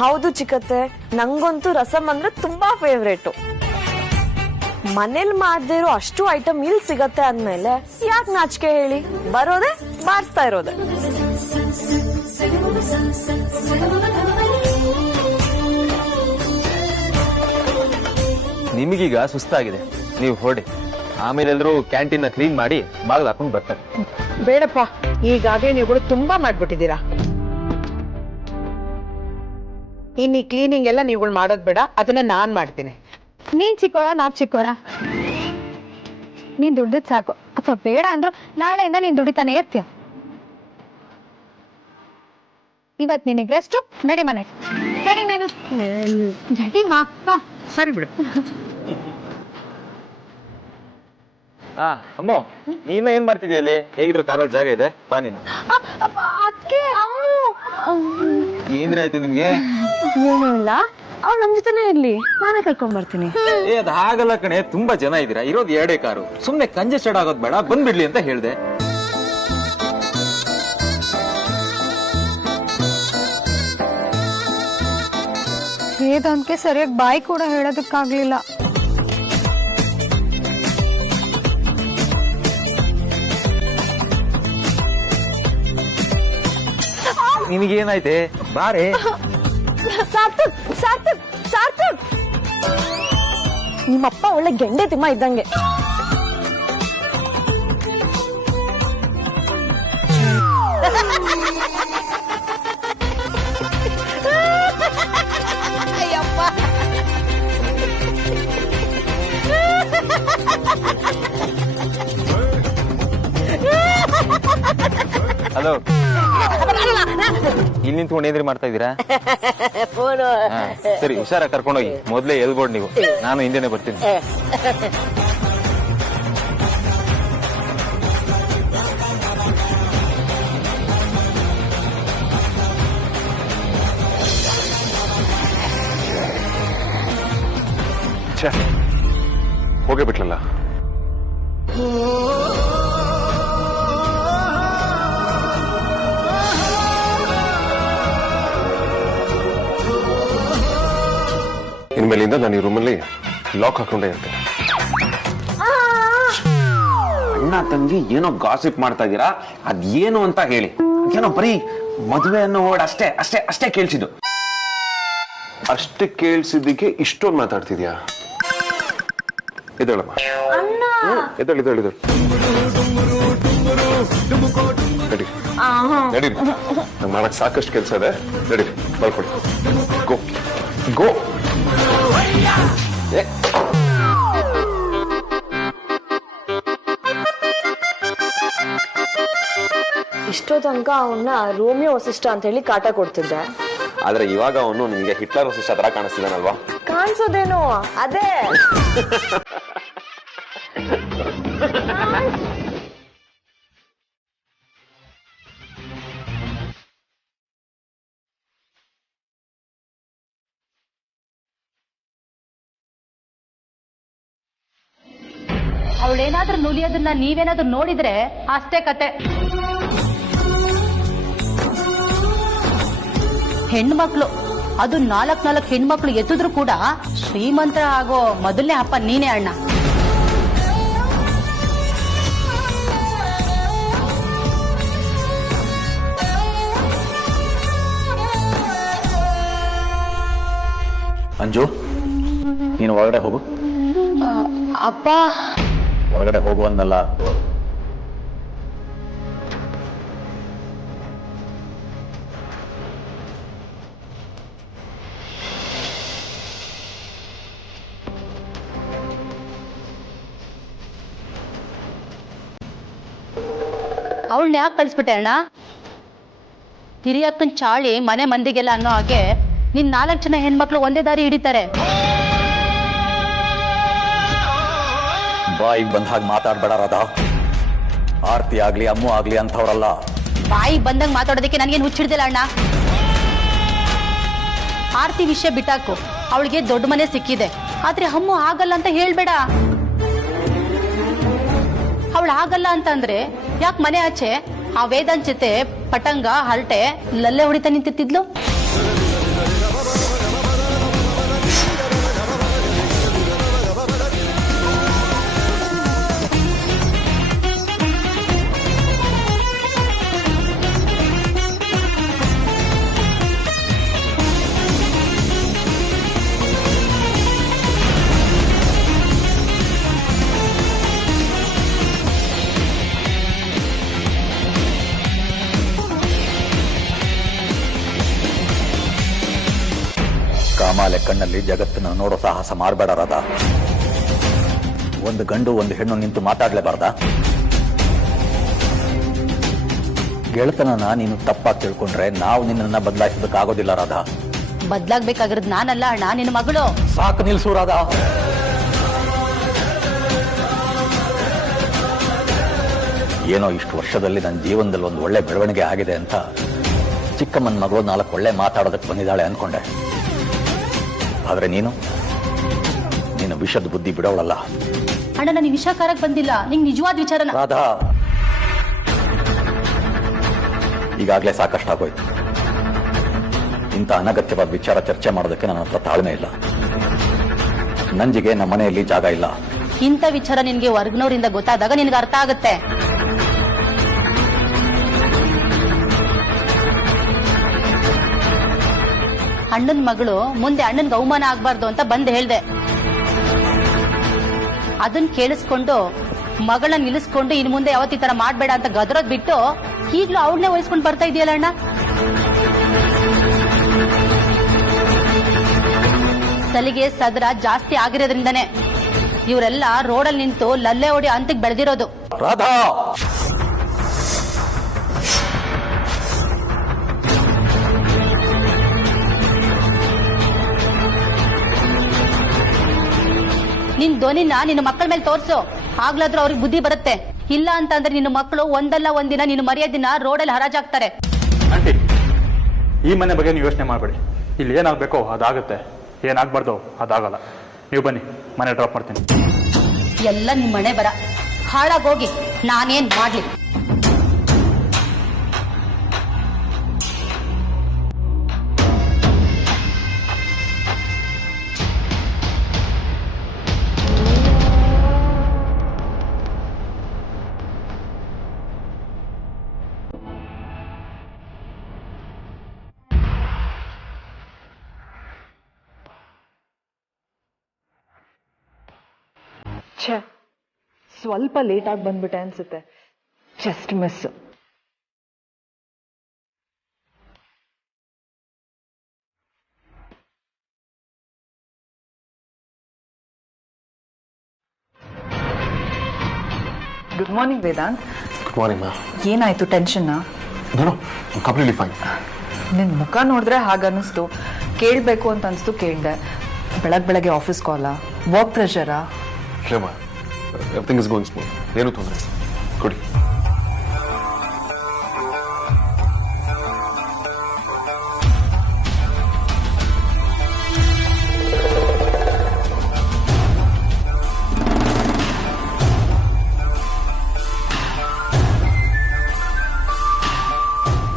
ಹೌದು ಚಿಕ್ಕತ್ತೆ, ನಂಗಂತೂ ರಸಂ ಅಂದ್ರೆ ತುಂಬಾ ಫೇವ್ರೇಟ್. ಮನೇಲಿ ಮಾಡದೇ ಇರೋ ಅಷ್ಟು ಐಟಮ್ ಇಲ್ಲಿ ಸಿಗತ್ತೆ ಅಂದ್ಮೇಲೆ ಯಾಕೆ ನಾಚಿಕೆ ಹೇಳಿ? ಬರೋದೆ ಬಾರಿಸ್ತಾ ಇರೋದೆ. ನಿಮಗೀಗ ಸುಸ್ತಾಗಿದೆ, ನೀವು ಹೊರಡಿ. ಆಮೇಲೆ ಎಲ್ಲರೂ ಕ್ಯಾಂಟೀನ್ ಕ್ಲೀನ್ ಮಾಡಿ ಬಾಗಿಲು ಹಾಕೊಂಡು ಬರ್ತಾರೆ. ಬೇಡಪ್ಪ, ಈಗಾಗಲೇ ನೀವುಗಳು ತುಂಬಾ ಮಾಡ್ಬಿಟ್ಟಿದ್ದೀರಾ. ಇನ್ನು ಈ ಕ್ಲೀನಿಂಗ್ ಎಲ್ಲ ನೀವುಗಳು ಮಾಡೋದ್ ಬೇಡ, ಅದನ್ನ ನಾನ್ ಮಾಡ್ತೀನಿ. ನೀನ್ ಚಿಕ್ಕೋರ ನಾವ್ ಚಿಕ್ಕೋರ? ನೀನ್ ದುಡ್ಡದ್ ಸಾಕು. ಅಥವಾ ಬೇಡ ಅಂದ್ರು ನಾಳೆಯಿಂದ ನೀನ್ ದುಡಿತಾನೆ ಇರ್ತೀಯ. ಇವತ್ ನಿನಗ್ ರೆಸ್ಟ್, ನಡಿ ಮನೆ. ಸರಿ ನೀನು ನಡಿ ಮಾ. ಸರಿ ಬಿಡು. ಅಮ್ಮ, ನೀನ ಏನ್ ಮಾಡ್ತಿದ್ಯ ಅಲ್ಲಿ? ಹೇಗಿದ್ರು ಕಾರಲ್ಲಿ ಜಾಗ ಇದೆ, ಬಾ ನೀನು. ಏನ್ರಾಯ್ತು ನಿಮ್ಗೆ? ಏನೂ ಇಲ್ಲ, ಅವ್ಳು ನಮ್ ಜೊತೆನೇ ಇರ್ಲಿ, ನಾನೇ ಕರ್ಕೊಂಡ್ ಬರ್ತೀನಿ. ಅದ್ ಹಾಗಲ್ಲ ಕಣೆ, ತುಂಬಾ ಜನ ಇದ್ದೀರಾ, ಇರೋದು 2 ಕಾರು. ಸುಮ್ನೆ ಕಂಜೆಸ್ಟೆಡ್ ಆಗೋದ್ ಬೇಡ, ಬಂದ್ಬಿಡ್ಲಿ ಅಂತ ಹೇಳ್ದೆ. ವೇದಾಂತ್ಗೆ ಸರಿಯಾಗಿ ಬಾಯಿ ಕೂಡ ಹೇಳೋದಕ್ಕಾಗ್ಲಿಲ್ಲ. ನಿನಗೇನಾಯ್ತೆ? ಬಾರೆ. ಸಾರ್ಥಕ್, ಸಾರ್ಥಕ್, ಸಾರ್ಥಕ್, ನಿಮ್ಮಪ್ಪ ಒಳ್ಳೆ ಗೆಂಡೆ ತಿಮ್ಮ ಇದ್ದಂಗೆ. ಹಲೋ, ಇಲ್ಲಿ ನಿಂತ್ಕೊಂಡು ಏನ್ರಿ ಮಾಡ್ತಾ ಇದ್ದೀರಾ? ಸರಿ, ಹುಷಾರ ಕರ್ಕೊಂಡೋಗಿ. ಮೊದ್ಲೇ ಎಲ್ಬೋರ್ಡ್ ನೀವು, ನಾನು ಹಿಂದೆನೆ ಬರ್ತೀನಿ. ಹೋಗೇ ಬಿಟ್ಲಲ್ಲ. ಇನ್ಮೇಲಿಂದ ನಾನು ಈ ರೂಮಲ್ಲಿ ಲಾಕ್ ಹಾಕೊಂಡೇ ಇರ್ತೇನೆ. ಅಣ್ಣ ತಂಗಿ ಏನೋ ಗಾಸಿಪ್ ಮಾಡ್ತಾ ಇದೀರಾ, ಅದೇನು ಅಂತ ಹೇಳಿ. ಏನೋ ಬರೀ ಮದುವೆ ಅನ್ನೋ ವರ್ಡ್ ಅಷ್ಟೇ ಅಷ್ಟೇ ಅಷ್ಟೇ ಕೇಳಿಸಿದ್ದು. ಅಷ್ಟೇ ಕೇಳಿಸಿದ್ದಕ್ಕೆ ಇಷ್ಟೊಂದು ಮಾತಾಡ್ತಿದ್ಯಾ? ಎದ್ದೇಳಮ್ಮ, ಎದ್ದೇಳು. ನಡಿ ನಡಿ, ನಂಗೆ ಮಾಡಕ್ ಸಾಕಷ್ಟು ಕೆಲಸ ಇದೆ. ನಡಿ, ಬರ್ಕೊಡಿ. ಗೋ ಗೋ. ಇಷ್ಟೋ ತನಕ ಅವನ್ನ ರೋಮಿಯೋ ವಸಿಷ್ಠ ಅಂತ ಹೇಳಿ ಕಾಟ ಕೊಡ್ತಿದ್ದೆ. ಆದ್ರೆ ಇವಾಗ ಅವನು ನಿಮ್ಗೆ ಹಿಟ್ಲರ್ ವಸಿಷ್ಠ ತರ ಕಾಣಿಸ್ತಿದ್ದಾನಲ್ವಾ? ಕಾಣಿಸೋದೇನೋ ಅದೇ. ಅವಳೇನಾದ್ರೂ ನುಲಿಯೋದನ್ನ ನೀವೇನಾದ್ರೂ ನೋಡಿದ್ರೆ ಅಷ್ಟೇ ಕತೆ. ಹೆಣ್ಮಕ್ಳು, ಅದು 4 ಹೆಣ್ಮಕ್ಳು ಎತ್ತಿದ್ರು ಕೂಡ ಶ್ರೀಮಂತರ ಆಗೋ ಮೊದಲನೇ ಅಪ್ಪ ನೀನೇ ಅಣ್ಣ. ಅಂಜು, ನೀನು ಒಳಗಡೆ ಹೋಗು. ಅಪ್ಪ, ಒಳಗಡೆ ಹೋಗು ಅನ್ನಲ್ಲ. ಅವಳನ್ನ ಯಾಕೆ ಕಳಿಸ್ಬಿಟ್ಟೆ ಅಣ್ಣ? ಹಿರಿಯಕ್ಕನ್ ಚಾಳಿ ಮನೆ ಮಂದಿಗೆಲ್ಲ ಅನ್ನೋ ಹಾಗೆ ನಿನ್ 4 ಜನ ಹೆಣ್ಮಕ್ಳು ಒಂದೇ ದಾರಿ ಹಿಡಿತಾರೆ. ಬಾಯಿಗೆ ಬಂದ ಹಾಗೆ ಮಾತಾಡ್ಬೇಡ ರಾಧಾ. ಆರ್ತಿ ಆಗ್ಲಿ ಅಮ್ಮು ಆಗ್ಲಿ ಅಂತವ್ರಲ್ಲ. ಬಾಯಿಗೆ ಬಂದಂಗ್ ಮಾತಾಡೋದಕ್ಕೆ ನನ್ಗೇನು ಹುಚ್ಚಿಡ್ದಿಲ್ಲ ಅಣ್ಣ. ಆರ್ತಿ ವಿಷಯ ಬಿಟ್ಟಾಕು, ಅವಳಿಗೆ ದೊಡ್ಡ ಮನೆ ಸಿಕ್ಕಿದೆ. ಆದ್ರೆ ಅಮ್ಮು ಆಗಲ್ಲ ಅಂತ ಹೇಳ್ಬೇಡ. ಅವಳು ಆಗಲ್ಲ ಅಂತ ಅಂದ್ರೆ ಯಾಕೆ ಮನೆ ಆಚೆ ಆ ವೇದಾಂತ್ ಜೊತೆ ಪಟಂಗ ಹರಟೆ ಲಲ್ಲೆ ಹೊಡಿತಾ ನಿಂತಿರ್ತಿದ್ಲು? ಕಾಮಾಲೆ ಕಣ್ಣಲ್ಲಿ ಜಗತ್ತನ್ನು ನೋಡೋ ಸಾಹಸ ಮಾಡಬೇಡ ರಾಧಾ. ಒಂದು ಗಂಡು ಒಂದು ಹೆಣ್ಣು ನಿಂತು ಮಾತಾಡ್ಲೇಬಾರ್ದ? ಗೆಳತನನ ನೀನು ತಪ್ಪಾಗಿ ತಿಳ್ಕೊಂಡ್ರೆ ನಾವು ನಿನ್ನನ್ನ ಬದಲಾಯಿಸೋದಕ್ಕಾಗೋದಿಲ್ಲ ರಾಧಾ. ಬದ್ಲಾಗ್ಬೇಕಾಗಿರೋದು ನಾನಲ್ಲ ಅಣ್ಣ, ನಿನ್ನ ಮಗಳು. ಸಾಕು ನಿಲ್ಸು ರಾಧಾ. ಏನೋ ಇಷ್ಟು ವರ್ಷದಲ್ಲಿ ನನ್ನ ಜೀವನದಲ್ಲಿ ಒಂದು ಒಳ್ಳೆ ಬೆಳವಣಿಗೆ ಆಗಿದೆ ಅಂತ ಚಿಕ್ಕಮ್ಮನ ಮಗಳು 4 ಒಳ್ಳೆ ಮಾತಾಡೋದಕ್ಕೆ ಬಂದಿದ್ದಾಳೆ ಅನ್ಕೊಂಡೆ. ಆದ್ರೆ ನೀನು ವಿಷದ ಬುದ್ಧಿ ಬಿಡೋಳಲ್ಲ. ಅಣ್ಣ, ನಾನು ವಿಷಕಾರಕ್ಕೆ ಬಂದಿಲ್ಲ, ನಿಂಗೆ ನಿಜವಾದ ವಿಚಾರನ. ರಾಧಾ, ಈಗಾಗಲೇ ಸಾಕಷ್ಟಾಗೋಯ್ತು. ಇಂಥ ಅನಗತ್ಯವಾದ ವಿಚಾರ ಚರ್ಚೆ ಮಾಡೋದಕ್ಕೆ ನನ್ನ ಹತ್ರ ತಾಳ್ಮೆ ಇಲ್ಲ. ನಂಜಿಗೆ ನಮ್ಮ ಮನೆಯಲ್ಲಿ ಜಾಗ ಇಲ್ಲ. ಇಂಥ ವಿಚಾರ ನಿನ್ಗೆ ಹೊರಗ್ನವರಿಂದ ಗೊತ್ತಾದಾಗ ನಿನ್ಗೆ ಅರ್ಥ ಆಗುತ್ತೆ. ಅಣ್ಣನ ಮಗಳು ಮುಂದೆ ಅಣ್ಣನ್ಗೆ ಅವಮಾನ ಆಗ್ಬಾರ್ದು ಅಂತ ಬಂದು ಹೇಳ್ದೆ. ಅದನ್ನ ಕೇಳಿಸ್ಕೊಂಡು ಮಗಳನ್ನ ನಿಲ್ಲಿಸ್ಕೊಂಡು ಇನ್ ಮುಂದೆ ಯಾವತ್ತಿ ತರ ಮಾಡ್ಬೇಡ ಅಂತ ಗದರೋದ್ ಬಿಟ್ಟು ಈಗ್ಲೂ ಅವಳನ್ನೇ ವಹಿಸ್ಕೊಂಡು ಬರ್ತಾ ಇದೆಯಲ್ಲ ಅಣ್ಣ. ಸಲಿಗೆ ಸದರ ಜಾಸ್ತಿ ಆಗಿರೋದ್ರಿಂದನೇ ಇವರೆಲ್ಲ ರೋಡಲ್ಲಿ ನಿಂತು ಲಲ್ಲೆ ಹೊಡಿ ಅಂತಕ್ಕೆ ಬೆಳೆದಿರೋದು. ರಾಧಾ, ನಿನ್ ಧ್ವನಿನ ನಿನ್ನ ಮಕ್ಕಳ ಮೇಲೆ ತೋರ್ಸು, ಆಗ್ಲಾದ್ರೂ ಅವ್ರಿಗೆ ಬುದ್ಧಿ ಬರುತ್ತೆ. ಇಲ್ಲ ಅಂತ ಅಂದ್ರೆ ನಿನ್ನ ಮಕ್ಕಳು ಒಂದಲ್ಲ ಒಂದಿನ ನಿನ್ನ ಮರ್ಯಾದಿನ ರೋಡಲ್ಲಿ ಹರಾಜಾಗ್ತಾರೆ. ಆಂಟಿ, ಈ ಮನೆ ಬಗ್ಗೆ ನೀವು ಯೋಚನೆ ಮಾಡಬೇಡಿ. ಇಲ್ಲಿ ಏನಾಗಬೇಕೋ ಅದಾಗುತ್ತೆ, ಏನಾಗಬಾರ್ದು ಅದಾಗಲ್ಲ. ನೀವು ಬನ್ನಿ, ಮನೆ ಡ್ರಾಪ್ ಮಾಡ್ತೀನಿ. ಎಲ್ಲ ನಿಮ್ಮ ಮನೆ ಬರ ಹಾಳಾಗೋಗಿ ನಾನೇನ್ ಮಾಡ್ಲಿ? ಛೇ, ಸ್ವಲ್ಪ ಲೇಟಾಗಿ ಬಂದ್ಬಿಟ್ಟೆ ಅನ್ಸುತ್ತೆ. Just miss. Good morning Vedant. Good morning ma'am. ಏನಾಯ್ತು, ಟೆನ್ಷನ್ನಾ? ನಾನು ಕಂಪ್ಲೀಟ್ಲಿ ಫೈನ್. ನಿನ್ನ ಮುಖ ನೋಡಿದ್ರೆ ಹಾಗನ್ನಿಸ್ತು. ಕೇಳಬೇಕು ಅಂತ ಅನಿಸ್ತು, ಕೇಳಿದೆ. ಬೆಳಗ್ಗೆ ಆಫೀಸ್ ಕಾಲಾ, ವರ್ಕ್ ಪ್ರೆಷರಾ? ಇಲ್ಲ ma'am, everything is going smooth. ಏನು ತೊಂದರೆ ಕೊಡಿ.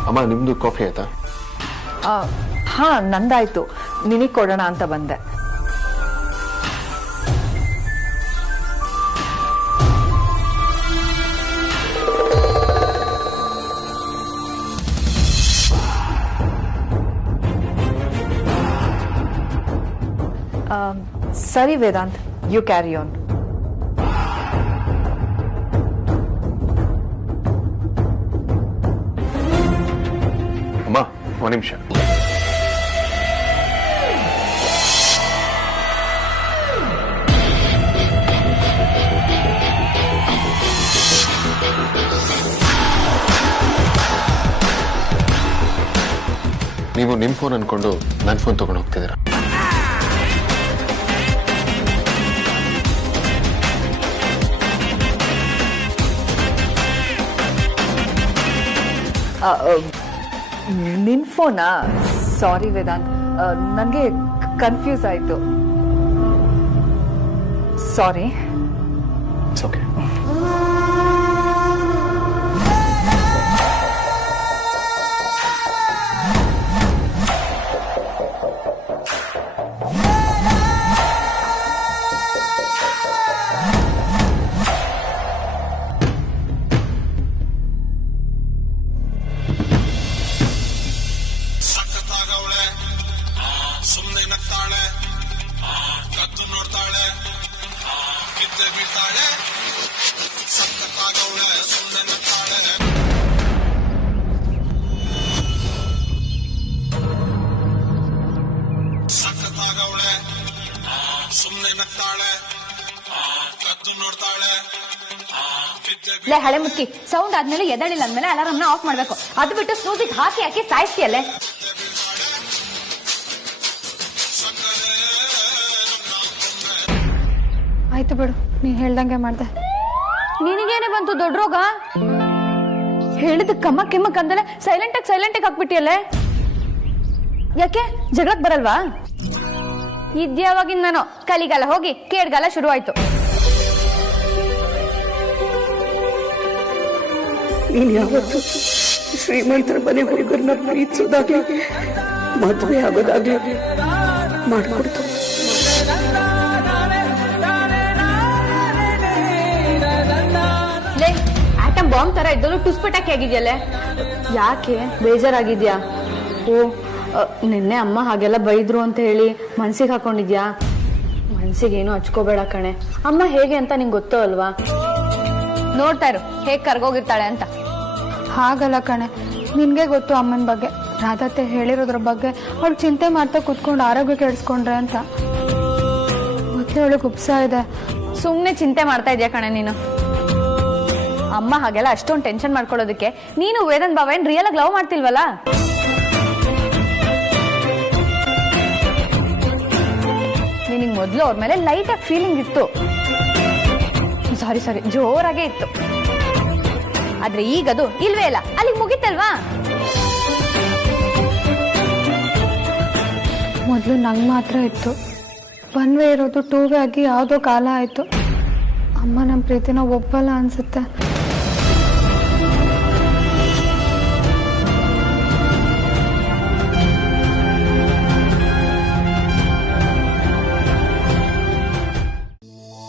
ಅಮ್ಮ, ನಿಮ್ದು ಕಾಫಿ ಆಯ್ತಾ? ಹಾ, ನಂದಾಯ್ತು. ನಿನಗೆ ಕೊಡೋಣ ಅಂತ ಬಂದೆ. ಸರಿ ವೇದಾಂತ್, ಯು ಕ್ಯಾರಿ ಆನ್. ಅಮ್ಮ, ಒಂದು ನಿಮಿಷ. ನೀವು ನಿಮ್ಮ ಫೋನ್ ಅನ್ಕೊಂಡು ನನ್ನ ಫೋನ್ ತಗೊಂಡು ಹೋಗ್ತಿದ್ದೀರಾ? ನಿನ್ ಫೋನಾ? ಸಾರಿ ವೇದಾಂತ್, ನನಗೆ ಕನ್ಫ್ಯೂಸ್ ಆಯ್ತು. ಸಾರಿ. It's okay. ಸುಮ್ಮನೆ ನಗ್ತಾಳೆ, ಕದ್ದು ನೋಡ್ತಾಳೆ, ಕಿತ್ತೆ ಬೀಳ್ತಾಳೆ, ಸಕ್ಕತ್ತಾಗವಳೆ, ಸುಮ್ಮನೆ ನಗ್ತಾಳೆ. ಸಕ್ಕತ್ತಾಗವಳೆ, ಸುಮ್ಮನೆ ನಗ್ತಾಳೆ, ಕದ್ದು ನೋಡ್ತಾಳೆ. ಹಳೆ ಮುಕ್ಕಿ ಸೌಂಡ್ ಆದ್ಮೇಲೆ ಎದಳಿಲ್ಲ ಅಂದ್ಮೇಲೆ ಅಲಾರಾಮ್ನ ಆಫ್ ಮಾಡ್ಬೇಕು. ಅದು ಬಿಟ್ಟು ಸ್ನೂಸಿಗೆ ಹಾಕಿ ಹಾಕಿ ಸಾಯಿಸ್ತೀಯಲ್ಲೇ. ಆಯ್ತು ಬಿಡು, ನೀ ಹೇಳ್ದಂಗೆ ಮಾಡ್ದೆ. ನಿನಗೇನೆ ಬಂತು ದೊಡ್ಡ ರೋಗ? ಹೇಳಿದ ಕಮ್ಮಕ್ ಕಿಮ್ಮಕ್ ಅಂದಲೆ ಸೈಲೆಂಟ್ ಆಗಿ ಹಾಕ್ಬಿಟ್ಟಿಯಲ್ಲೇ. ಯಾಕೆ ಜಗಳಕ್ ಬರಲ್ವಾ? ಇದ್ಯಾವಾಗಿಂದ ನಾನು ಕಲಿಗಾಲ ಹೋಗಿ ಕೇಡ್ಗಾಲ ಶುರು ಆಯ್ತು. ನೀನ್ ಯಾವತ್ತು ಶ್ರೀಮಂತರ ಮನೆ ಹುಡುಗರನ್ನ ಪ್ರೀತಿಸೋದಾಗ್ಲಿ ಮದುವೆ ಆಗೋದಾಗ್ಲಿ ಮಾಡ್ಕೊಡ್ತು. ಆಟಮ್ ಬಾಂಬ್ ತರ ಇದ್ದಲು ಟುಸ್ಪಟಾಕಿ ಆಗಿದ್ಯಲ್ಲೇ. ಯಾಕೆ ಬೇಜಾರಾಗಿದ್ಯಾ? ಓ, ನಿನ್ನೆ ಅಮ್ಮ ಹಾಗೆಲ್ಲ ಬೈದ್ರು ಅಂತ ಹೇಳಿ ಮನ್ಸಿಗೆ ಹಾಕೊಂಡಿದ್ಯಾ? ಮನ್ಸಿಗೇನು ಹಚ್ಕೋಬೇಡ ಕಣೆ. ಅಮ್ಮ ಹೇಗೆ ಅಂತ ನಿಂಗೆ ಗೊತ್ತೋ ಅಲ್ವಾ? ನೋಡ್ತಾ ಇರು ಹೇಗ್ ಕರ್ಗೋಗಿರ್ತಾಳೆ ಅಂತ. ಹಾಗಲ್ಲ ಕಣೆ, ನಿನ್ಗೆ ಗೊತ್ತು ಅಮ್ಮನ ಬಗ್ಗೆ. ರಾಧತೆ ಹೇಳಿರೋದ್ರ ಬಗ್ಗೆ ಅವಳು ಚಿಂತೆ ಮಾಡ್ತಾ ಕುತ್ಕೊಂಡು ಆರೋಗ್ಯ ಕೆಡಿಸ್ಕೊಂಡ್ರೆ ಅಂತ. ಮತ್ತೆ ಅವಳಿಗೆ ಉಪ್ಸ ಇದೆ. ಸುಮ್ನೆ ಚಿಂತೆ ಮಾಡ್ತಾ ಇದ್ಯಾ ಕಣೆ ನೀನು. ಅಮ್ಮ ಹಾಗೆಲ್ಲ ಅಷ್ಟೊಂದು ಟೆನ್ಷನ್ ಮಾಡ್ಕೊಳ್ಳೋದಕ್ಕೆ ನೀನು ವೇದಾಂತ್ ಬಾವ ಏನ್ ರಿಯಲ್ ಆಗಿ ಲವ್ ಮಾಡ್ತಿಲ್ವಲ್ಲ? ನಿನಗೆ ಮೊದ್ಲು ಅವ್ರ ಮೇಲೆ ಲೈಟ್ ಆಗಿ ಫೀಲಿಂಗ್ ಇತ್ತು. ಸಾರಿ ಜೋರಾಗೆ ಇತ್ತು. ಆದ್ರೆ ಈಗದು ಇಲ್ವೇ ಇಲ್ಲ. ಅಲ್ಲಿಗೆ ಮುಗಿತಲ್ವಾ? ಮೊದಲು ನಂಗೆ ಮಾತ್ರ ಇತ್ತು. ಒನ್ ವೇ ಇರೋದು ಟೂ ವೇ ಆಗಿ ಯಾವುದೋ ಕಾಲ ಆಯ್ತು. ಅಮ್ಮ ನಮ್ಮ ಪ್ರೀತಿನ ಒಪ್ಪಲ್ಲ ಅನ್ಸುತ್ತೆ.